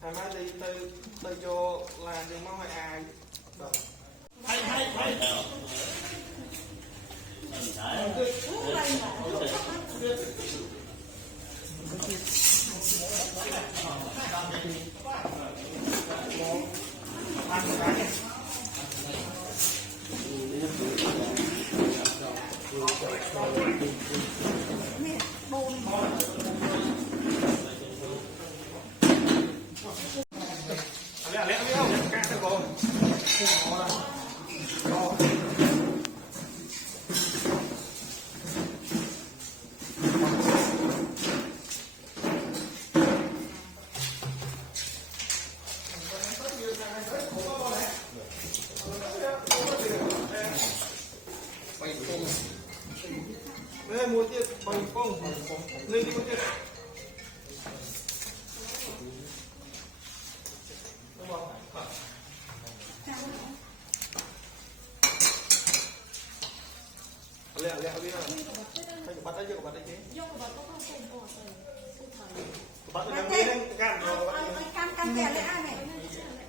Thầy má đi tôi vô là đi món hay ai. Hay. Lẹ biết không? Cạn được rồi. Đây mua tiết bằng phong lên đi mua tiết. Lẹ đi nào. Phải bắt tay vô bắt tay chứ. Bắt tay vô lên can rồi. Can lẹ ai này.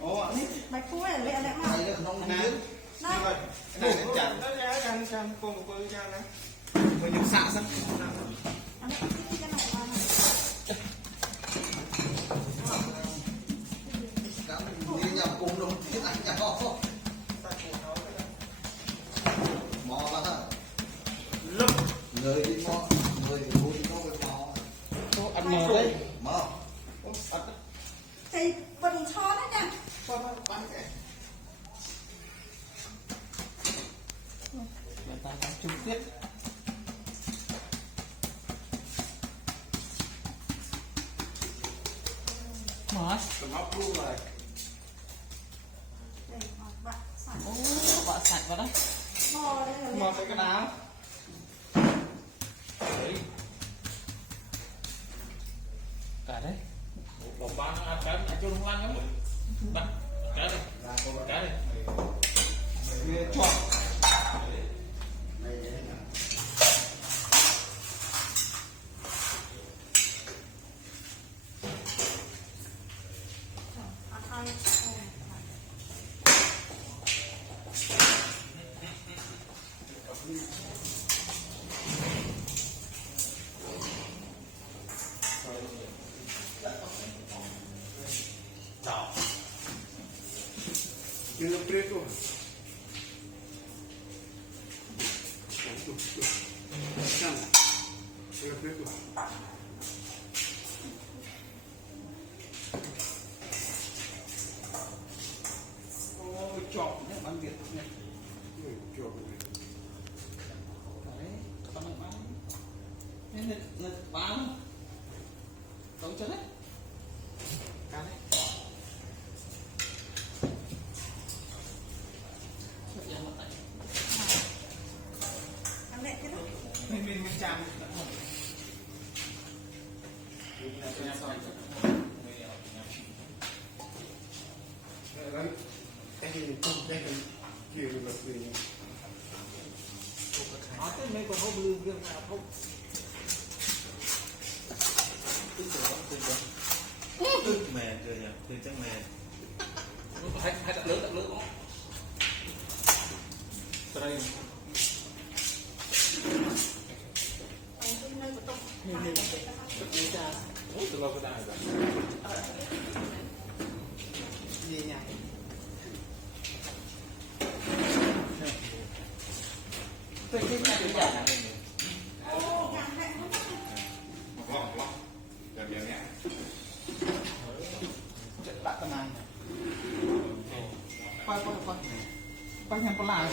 Ồ, Bạch phu này lẹ mà. đây là nông nán. Này. Này chặn nó ra can con một con ra nè. Mình được xạ sẵn. Đi nhập cùng đồng chí anh nhỏ mò là Lấp. người đi mò người thì vui có cái mò Ăn mò đấy. mò Thì phần cho đấy nha. Bắn cái. Người ta đang chung tiết. Mở. Tầm hấp luôn rồi. Đây, bạn sạch. Ô, bạn sạch vào đấy. Mò đây là Mò cái đá. Cả đấy. Một bán cái này cho nó ăn nhá. Bắt cái này. Là có cái này. Chọn. Dia preto. Kan. Dia preto. Oh, chọc nhé, bán Việt nhé. Chọc. Đấy, con này bán. Nên là bán. Tổng chân đấy. Cá đấy. Mình chạm cái gì không cái gì kiểu là gì nó tới mấy con hộp lương kia nào không Tức mè rồi nhỉ, từ chắc mè. Hay đặt lớn đó. Đây. Từ lâu cái đài rồi. gì nhỉ? Tôi cái này được giả. Bạn cái này. Quay. Quay nhầm có lại.